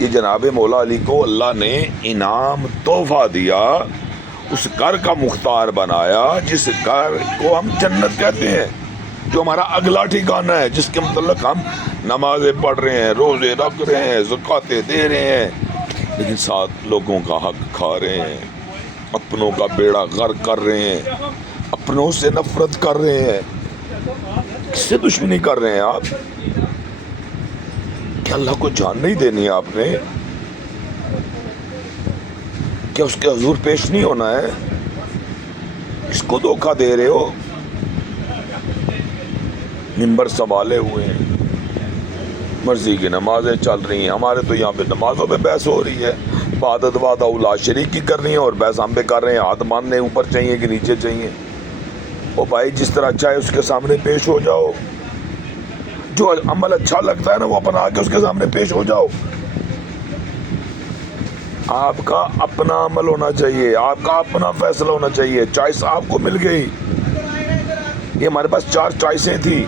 یہ جناب مولا علی کو اللہ نے انعام تحفہ دیا، اس گھر کا مختار بنایا جس گھر کو ہم جنت کہتے ہیں، جو ہمارا اگلا ٹھکانہ ہے، جس کے متعلق ہم نمازیں پڑھ رہے ہیں، روزے رکھ رہے ہیں، زکاتیں دے رہے ہیں، لیکن ساتھ لوگوں کا حق کھا رہے ہیں، اپنوں کا بیڑا غرق کر رہے ہیں، اپنوں سے نفرت کر رہے ہیں. کس سے دشمنی کر رہے ہیں آپ؟ کیا اللہ کو جان نہیں دینی آپ نے؟ کیا اس کے حضور پیش نہیں ہونا ہے؟ کس کو دھوکہ دے رہے ہو؟ ممبر سنبھالے ہوئے ہیں، مرضی کی نمازیں چل رہی ہیں. ہمارے تو یہاں پہ نمازوں پہ بحث ہو رہی ہے، عبادت وعدہ لا شریک کی کر رہی ہیں اور بحث ہم پہ کر رہے ہیں. ہاتھ باندھنے اوپر چاہیے کہ نیچے چاہیے. او بھائی جس طرح اچھا ہے اس کے سامنے پیش ہو جاؤ. جو عمل اچھا لگتا ہے نا وہ اپنا کے اس کے سامنے پیش ہو جاؤ. آپ کا اپنا عمل ہونا چاہیے، آپ کا اپنا فیصلہ ہونا چاہیے. چوائس آپ کو مل گئی. یہ ہمارے پاس 4 چوائسیں تھی.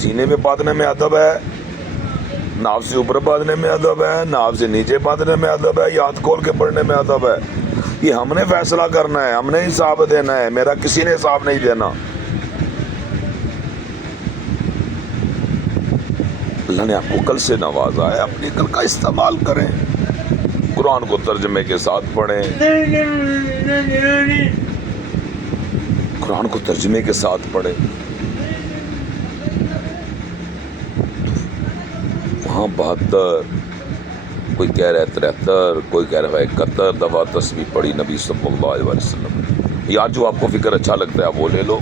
سینے میں باندھنے میں ادب ہے، ناف سے اوپر باندھنے میں ادب ہے، ناف سے نیچے باندھنے میں ادب ہے، یا ہاتھ کھول کے پڑھنے میں ادب ہے. یہ ہم نے فیصلہ کرنا ہے، ہم نے حساب دینا ہے. میرا کسی نے حساب نہیں دینا. اللہ نے آپ کو عقل سے نوازا ہے، اپنی عقل کا استعمال کریں. قرآن کو ترجمے کے ساتھ پڑھیں، قرآن کو ترجمے کے ساتھ پڑھیں. وہاں 72، کوئی کہہ رہا ہے 73، کوئی کہہ رہا ہے 71 دفعہ تسبیح پڑھی نبی صلی اللہ علیہ وسلم نے. یار جو آپ کو فکر اچھا لگتا ہے آپ وہ لے لو.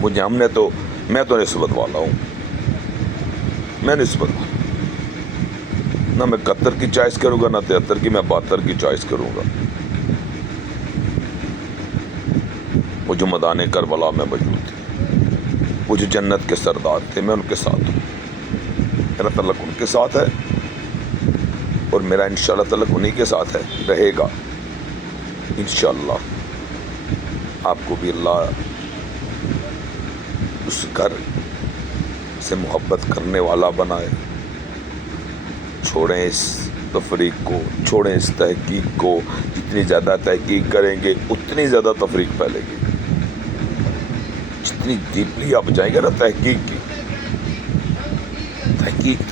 مجھے میں تو نسبت والا ہوں، میں نسبت والا. نہ میں 71 کی چوائس کروں گا، نہ 73 کی. میں 72 کی چوائس کروں گا. وہ جو میدان کربلا میں موجود تھے، وہ جو جنت کے سردار تھے، میں ان کے ساتھ ہوں. میرا تعلق ان کے ساتھ ہے اور میرا انشاءاللہ تعلق انہی کے ساتھ ہے، رہے گا انشاءاللہ. آپ کو بھی اللہ اس گھر سے محبت کرنے والا بنائے. چھوڑیں اس تفریق کو، چھوڑیں اس تحقیق کو. جتنی زیادہ تحقیق کریں گے اتنی زیادہ تفریق پھیلے گی. جتنی ڈیپلی آپ جائیں گے نا تحقیق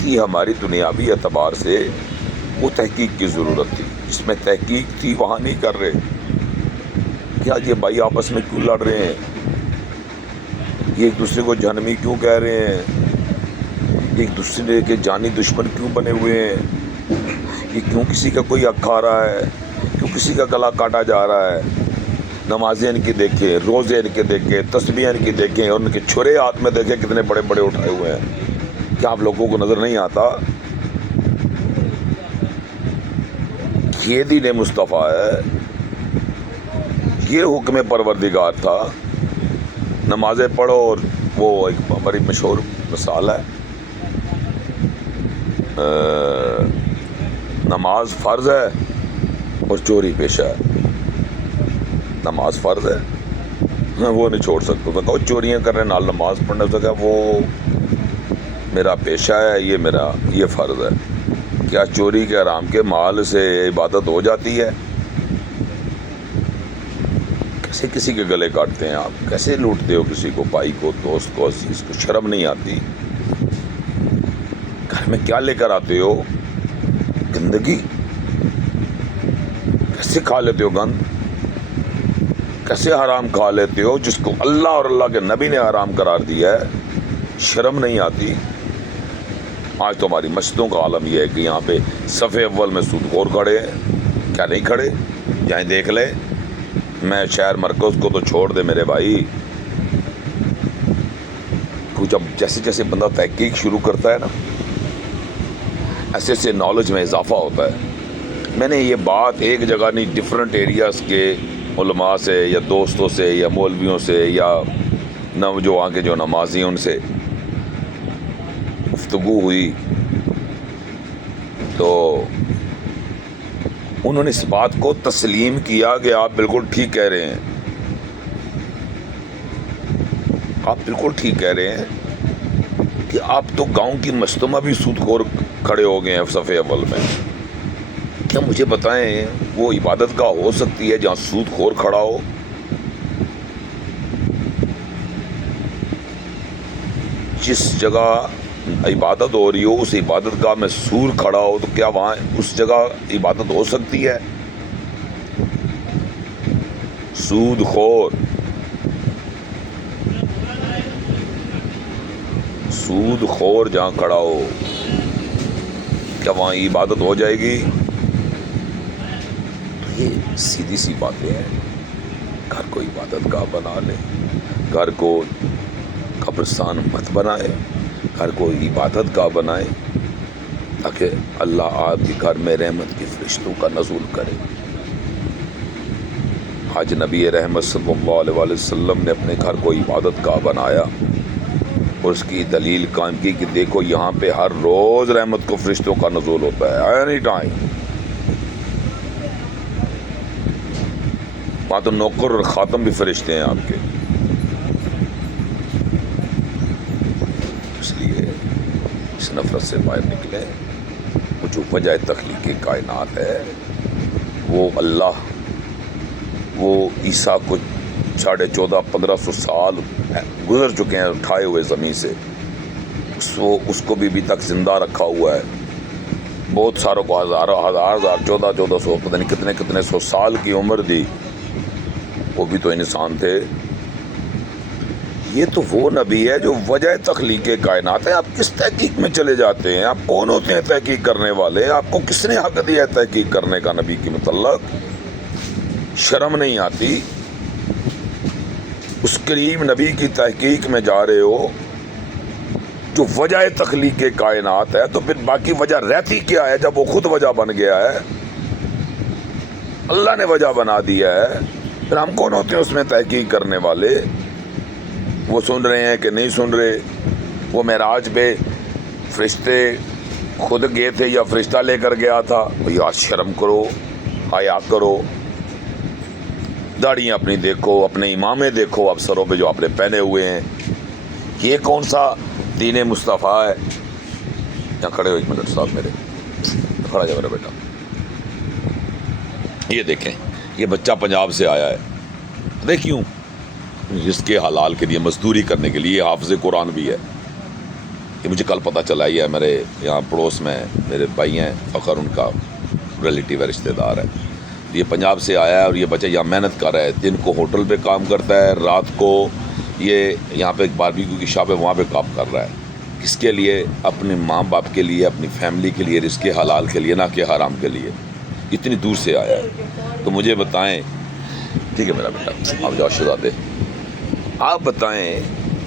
کی ہماری دنیاوی اعتبار سے وہ تحقیق کی ضرورت تھی. جس میں تحقیق تھی وہاں نہیں کر رہے. کیا یہ بھائی آپس میں کیوں لڑ رہے ہیں؟ یہ ایک دوسرے کو جہنمی کیوں کہہ رہے ہیں؟ ایک دوسرے کے جانی دشمن کیوں بنے ہوئے ہیں؟ یہ کیوں کسی کا کوئی حق کھا رہا ہے؟ کیوں کسی کا گلا کاٹا جا رہا ہے؟ نمازیں ان کی دیکھیں، روزے ان کے دیکھیں، تسبیح ان کی دیکھیں، اور ان کے چھرے ہاتھ میں دیکھیں کتنے بڑے بڑے اٹھائے ہوئے ہیں. کیا آپ لوگوں کو نظر نہیں آتا؟ یہ دین مصطفیٰ ہے، یہ حکم پروردگار تھا. نمازیں پڑھو. اور وہ ایک بڑی مشہور مثال ہے، نماز فرض ہے اور چوری پیشہ ہے. نماز فرض ہے، وہ نہیں چھوڑ سکتا. تو کہو چوریاں کر رہے نال نماز پڑھنے سے، وہ میرا پیشہ ہے، یہ فرض ہے. کیا چوری کے حرام کے مال سے عبادت ہو جاتی ہے؟ کیسے کسی کے گلے کاٹتے ہیں آپ؟ کیسے لوٹتے ہو کسی کو، بھائی کو، دوست کو، عزیز کو؟ شرم نہیں آتی؟ گھر میں کیا لے کر آتے ہو؟ گندگی. کیسے کھا لیتے ہو گند؟ کیسے حرام کھا لیتے ہو جس کو اللہ اور اللہ کے نبی نے حرام قرار دیا ہے؟ شرم نہیں آتی؟ آج تو ہماری مسجدوں کا عالم یہ ہے کہ یہاں پہ صف اول میں سود خور کھڑے ہیں. کیا نہیں کھڑے؟ جائیں دیکھ لیں. میں شہر مرکز کو تو چھوڑ دے میرے بھائی. جب جیسے جیسے بندہ تحقیق شروع کرتا ہے نا، ایسے ایسے نالج میں اضافہ ہوتا ہے. میں نے یہ بات ایک جگہ نہیں، ڈفرینٹ ایریاز کے علماء سے یا دوستوں سے یا مولویوں سے یا جو وہاں کے جو نمازی ان سے گفتگو ہوئی تو انہوں نے اس بات کو تسلیم کیا کہ آپ بالکل ٹھیک کہہ رہے ہیں. آپ بالکل ٹھیک کہہ رہے ہیں کہ آپ تو گاؤں کی مسجدوں میں بھی سود خور کھڑے ہو گئے ہیں صف اول میں. کیا مجھے بتائیں وہ عبادت گاہ ہو سکتی ہے جہاں سود خور کھڑا ہو؟ جس جگہ عبادت ہو رہی ہو اس عبادت گاہ میں سور کھڑا ہو تو کیا وہاں اس جگہ عبادت ہو سکتی ہے؟ سود خور جہاں کھڑا ہو کیا وہاں عبادت ہو جائے گی؟ یہ سیدھی سی باتیں ہیں. گھر کو عبادت گاہ بنا لے, گھر کو قبرستان مت بنائے, گھر کو عبادت گاہ بنائے تاکہ اللہ آپ کے گھر میں رحمت کے فرشتوں کا نزول کرے. آج نبی رحمت صلی اللہ علیہ وسلم نے اپنے گھر کو عبادت گاہ بنایا اور اس کی دلیل قائم کی کہ دیکھو یہاں پہ ہر روز رحمت کو فرشتوں کا نزول ہوتا ہے, اینی ٹائم. وہاں تو نوکر اور خاتم بھی فرشتے ہیں آپ کے. اس لیے اس نفرت سے باہر نکلیں. وہ جو وجہ تخلیق کائنات ہے وہ اللہ, وہ عیسیٰ کو 1450-1500 سال گزر چکے ہیں اٹھائے ہوئے زمین سے, اس کو بھی ابھی تک زندہ رکھا ہوا ہے. بہت ساروں کو ہزار 1400 پتہ نہیں کتنے سو سال کی عمر دی, وہ بھی تو انسان تھے. یہ تو وہ نبی ہے جو وجہ تخلیق کائنات ہے. آپ کس تحقیق میں چلے جاتے ہیں؟ آپ کون ہوتے ہیں تحقیق کرنے والے؟ آپ کو کس نے حق دیا ہے تحقیق کرنے کا نبی کے متعلق؟ شرم نہیں آتی؟ اس کریم نبی کی تحقیق میں جا رہے ہو جو وجہ تخلیق کائنات ہے, تو پھر باقی وجہ رہتی کیا ہے جب وہ خود وجہ بن گیا ہے؟ اللہ نے وجہ بنا دیا ہے, پھر ہم کون ہوتے ہیں اس میں تحقیق کرنے والے؟ وہ سن رہے ہیں کہ نہیں سن رہے؟ وہ معراج پہ فرشتے خود گئے تھے یا فرشتہ لے کر گیا تھا؟ یار شرم کرو, حیا کرو. داڑیاں اپنی دیکھو, اپنے امامے دیکھو افسروں پہ جو آپ نے پہنے ہوئے ہیں. یہ کون سا دین مصطفیٰ ہے؟ یہاں کھڑے ہو ایک منٹ صاحب میرے, کھڑا جا میرا بیٹا. یہ دیکھیں, یہ بچہ پنجاب سے آیا ہے. دیکھیوں رزق کے حلال کے لیے, مزدوری کرنے کے لیے. حافظ قرآن بھی ہے. یہ مجھے کل پتہ چلا. یہ میرے یہاں پڑوس میں میرے بھائی ہیں, فخر ان کا ریلیٹیو ہے, رشتہ دار ہے. یہ پنجاب سے آیا ہے اور یہ بچہ یہاں محنت کر رہا ہے. دن کو ہوٹل پہ کام کرتا ہے, رات کو یہ یہاں پہ ایک باربیکیو کی شاپ ہے وہاں پہ کام کر رہا ہے. کس کے لیے؟ اپنے ماں باپ کے لیے, اپنی فیملی کے لیے, رزق حلال کے لیے, نہ کہ حرام کے لیے. اتنی دور سے آیا ہے. تو مجھے بتائیں, ٹھیک ہے میرا بیٹا, آپ جاؤ شہزادے, آپ بتائیں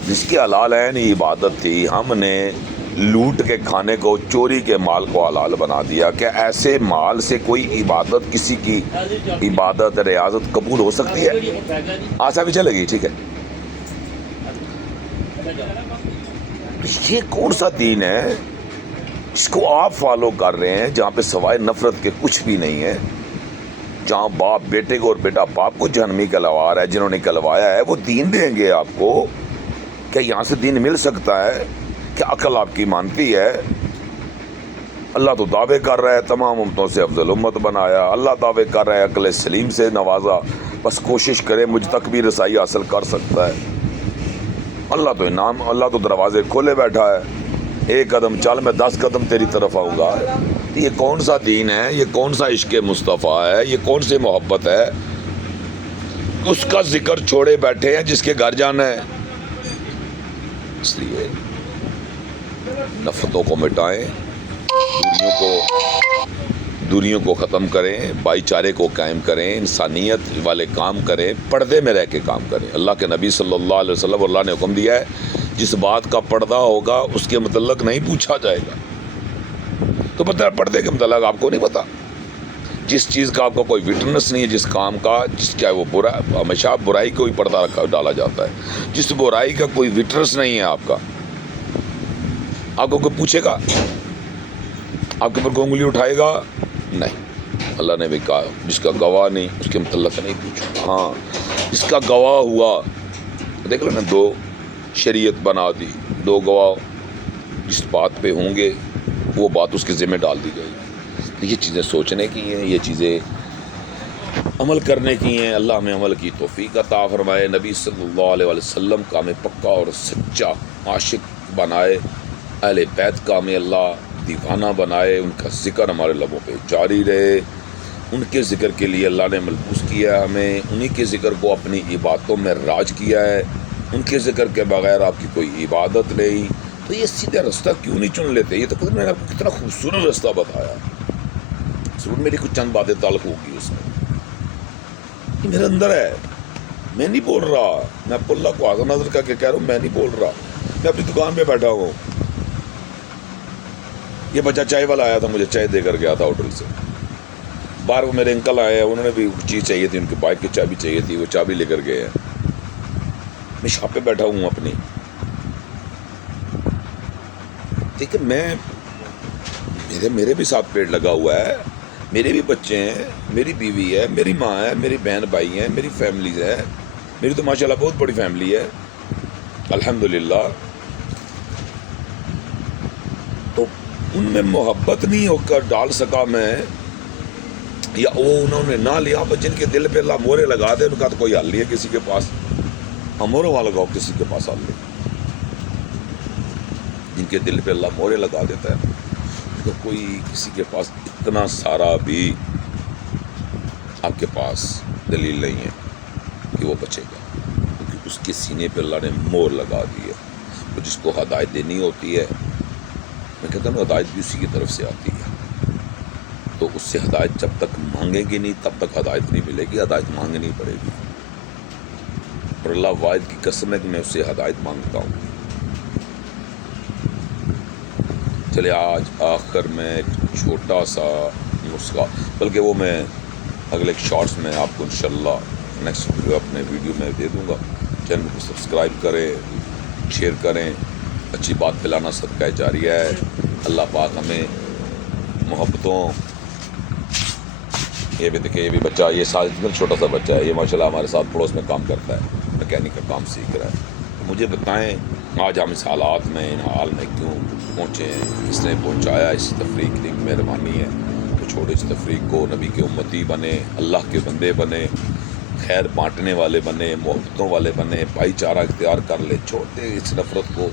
رزق حلال ہے نہیں عبادت تھی, ہم نے لوٹ کے کھانے کو, چوری کے مال کو حلال بنا دیا. کیا ایسے مال سے کوئی عبادت, کسی کی عبادت ریاضت قبول ہو سکتی ہے؟ آسا بھی چلے گی, ٹھیک ہے. یہ کون سا دین ہے جس کو آپ فالو کر رہے ہیں جہاں پہ سوائے نفرت کے کچھ بھی نہیں ہے؟ جہاں باپ بیٹے کو اور بیٹا باپ کو جہنمی کہلوا رہا ہے, جنہوں نے کہلوایا ہے وہ دین دیں گے آپ کو؟ کیا یہاں سے دین مل سکتا ہے؟ کیا عقل آپ کی مانتی ہے؟ اللہ تو دعوے کر رہا ہے تمام امتوں سے افضل امت بنایا. اللہ دعوے کر رہا ہے عقل سلیم سے نوازا, بس کوشش کرے مجھ تک بھی رسائی حاصل کر سکتا ہے. اللہ تو انعام, اللہ تو دروازے کھولے بیٹھا ہے. 1 قدم چل, میں 10 قدم تیری طرف آؤں گا. یہ کون سا دین ہے؟ یہ کون سا عشق مصطفیٰ ہے؟ یہ کون سی محبت ہے؟ اس کا ذکر چھوڑے بیٹھے ہیں جس کے گھر جانا ہے. اس لیے نفرتوں کو مٹائیں, دوریوں کو ختم کریں, بھائی چارے کو قائم کریں, انسانیت والے کام کریں, پردے میں رہ کے کام کریں. اللہ کے نبی صلی اللہ علیہ وسلم, اللہ نے حکم دیا ہے جس بات کا پردہ ہوگا اس کے متعلق نہیں پوچھا جائے گا. تو پتہ ہے پردے کے متعلق آپ کو نہیں پتا. جس چیز کا آپ کا کوئی وٹنس نہیں ہے, جس کام کا, جس کیا وہ برا, ہمیشہ برائی کو ہی پردہ ڈالا جاتا ہے. جس برائی کا کوئی وٹنس نہیں ہے آپ کا, آپ کو کوئی پوچھے گا؟ آپ کے اوپر کوئی انگلی اٹھائے گا؟ نہیں. اللہ نے بھی کہا جس کا گواہ نہیں اس کے متعلق نہیں پوچھو. ہاں اس کا گواہ ہوا, دیکھ لو نا, 2 شریعت بنا دی, 2 گواہ جس بات پہ ہوں گے وہ بات اس کے ذمہ ڈال دی گئی. یہ چیزیں سوچنے کی ہیں, یہ چیزیں عمل کرنے کی ہیں. اللہ ہمیں عمل کی توفیق عطا فرمائے. نبی صلی اللہ علیہ وسلم کا ہمیں پکا اور سچا عاشق بنائے. اہل بیت کا ہمیں اللہ دیوانہ بنائے. ان کا ذکر ہمارے لبوں پہ جاری رہے. ان کے ذکر کے لیے اللہ نے ملبوس کیا ہے ہمیں. انہی کے ذکر کو اپنی عبادتوں میں راج کیا ہے. ان کے ذکر کے بغیر آپ کی کوئی عبادت نہیں. تو یہ سیدھا رستہ کیوں نہیں چن لیتے؟ یہ تو میں نے آپ کو کتنا خوبصورت رستہ بتایا. ضرور میری کچھ چند باتیں تعلق ہوگی اس میں. یہ میرے اندر ہے، میں نہیں بول رہا، میں اللہ کو حاضر نظر کر کے کہہ رہا ہوں، میں نہیں بول رہا، میں اپنی دکان پہ بیٹھا ہوں. یہ بچہ چائے والا آیا تھا، مجھے چائے دے کر گیا تھا ہوٹل سے. باہر وہ میرے انکل آئے ہیں، انہوں نے بھی چیز چاہیے تھی، ان کی بائک کی چابی چاہیے تھی، وہ چابی لے کر گئے ہیں. میں شاپ پہ بیٹھا ہوں اپنی. دیکھیں میرے بھی ساتھ پیڑ لگا ہوا ہے، میرے بھی بچے ہیں، میری بیوی ہے، میری ماں ہے، میری بہن بھائی ہیں، میری فیملیز ہے. میری تو ماشاءاللہ بہت بڑی فیملی ہے الحمدللہ. تو ان میں محبت نہیں ہو کر ڈال سکا میں، یا وہ انہوں نے نہ لیا. جن کے دل پہ اللہ مورے لگا دے ان کا تو کوئی حل نہیں ہے کسی کے پاس. موروں والا لگاؤ، کسی کے پاس حل نہیں. جن کے دل پہ اللہ مورے لگا دیتا ہے تو کوئی کسی کے پاس اتنا سارا بھی آپ کے پاس دلیل نہیں ہے کہ وہ بچے گا، کیونکہ اس کے سینے پہ اللہ نے مور لگا دی ہے. تو جس کو ہدایت دینی ہوتی ہے، میں کہتا ہوں ہدایت بھی اسی کی طرف سے آتی ہے. تو اس سے ہدایت جب تک مانگیں گے نہیں تب تک ہدایت نہیں ملے گی، ہدایت مانگنی پڑے گی. اور اللہ واحد کی قسم ہے کہ میں اس سے ہدایت مانگتا ہوں. چلے آج آخر میں ایک چھوٹا سا نسخہ، بلکہ وہ میں اگلے شارٹس میں آپ کو انشاءاللہ نیکسٹ اپنے ویڈیو میں دے دوں گا. چینل کو سبسکرائب کریں، شیئر کریں. اچھی بات پھیلانا صدقہ جاریہ ہے. اللہ پاک ہمیں محبتوں. یہ بھی دیکھیں، یہ بھی بچہ، یہ چھوٹا سا بچہ ہے، یہ ماشاءاللہ ہمارے ساتھ پڑوس میں کام کرتا ہے، میکینک کا کام سیکھ رہا ہے. مجھے بتائیں آج ہم اس حالات میں، ان حال میں کیوں پہنچے ہیں؟ اس نے پہنچایا، اس تفریق کی مہربانی ہے. تو چھوڑے اس تفریق کو، نبی کے امتی بنے، اللہ کے بندے بنے، خیر بانٹنے والے بنے، محبتوں والے بنے، بھائی چارہ اختیار کر لے. چھوڑتے اس نفرت کو.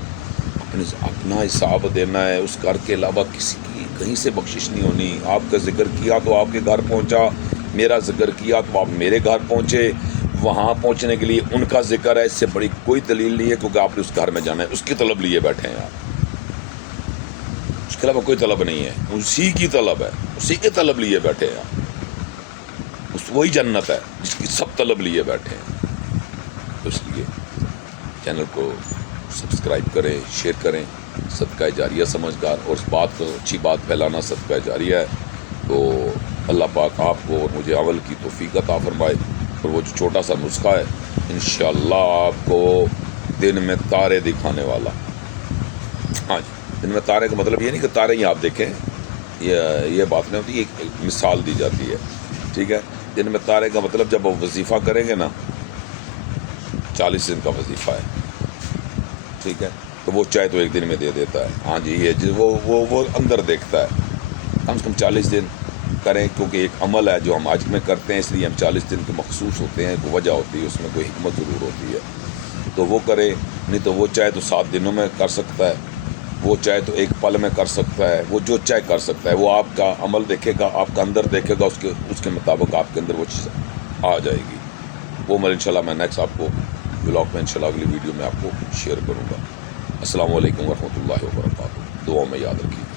اپنا حساب دینا ہے، اس گھر کے علاوہ کسی کی کہیں سے بخشش نہیں ہونی. آپ کا ذکر کیا تو آپ کے گھر پہنچا، میرا ذکر کیا تو آپ میرے گھر پہنچے. وہاں پہنچنے کے لیے ان کا ذکر ہے، اس سے بڑی کوئی دلیل نہیں ہے، کیونکہ آپ نے اس گھر میں جانا ہے. اس کی طلب لیے بیٹھے ہیں آپ، اس کے علاوہ کوئی طلب نہیں ہے. اسی کی طلب ہے، اسی کی طلب لیے بیٹھے ہیں آپ. وہی جنت ہے جس کی سب طلب لیے بیٹھے ہیں. تو اس لیے چینل کو سبسکرائب کریں، شیئر کریں. صدقہ جاریہ سمجھ کر، اور اس بات کو، اچھی بات پھیلانا صدقہ جاریہ ہے. تو اللہ پاک آپ کو اور مجھے عمل کی توفیق عطا فرمائے. اور وہ جو چھوٹا سا نسخہ ہے انشاءاللہ آپ کو دن میں تارے دکھانے والا. ہاں جی، دن میں تارے کا مطلب یہ نہیں کہ تارے ہی آپ دیکھیں، یہ بات نہیں ہوتی، ایک مثال دی جاتی ہے. ٹھیک ہے، دن میں تارے کا مطلب جب وہ وظیفہ کریں گے نا، 40 دن کا وظیفہ ہے، ٹھیک ہے، تو وہ چاہے تو ایک دن میں دے دیتا ہے. ہاں جی، یہ وہ اندر دیکھتا ہے. کم سے کم 40 دن کریں، کیونکہ ایک عمل ہے جو ہم آج میں کرتے ہیں، اس لیے ہم 40 دن کے مخصوص ہوتے ہیں. کوئی وجہ ہوتی ہے، اس میں کوئی حکمت ضرور ہوتی ہے. تو وہ کرے، نہیں تو وہ چاہے تو 7 دنوں میں کر سکتا ہے، وہ چاہے تو ایک پل میں کر سکتا ہے، وہ جو چاہے کر سکتا ہے. وہ آپ کا عمل دیکھے گا، آپ کا اندر دیکھے گا، اس کے مطابق آپ کے اندر وہ چیز آ جائے گی. وہ میں انشاءاللہ میں نیکسٹ آپ کو بلاگ میں انشاءاللہ اگلی ویڈیو میں آپ کو شیئر کروں گا. السلام علیکم ورحمۃ اللہ وبرکاتہ. دعاؤں میں یاد رکھیے.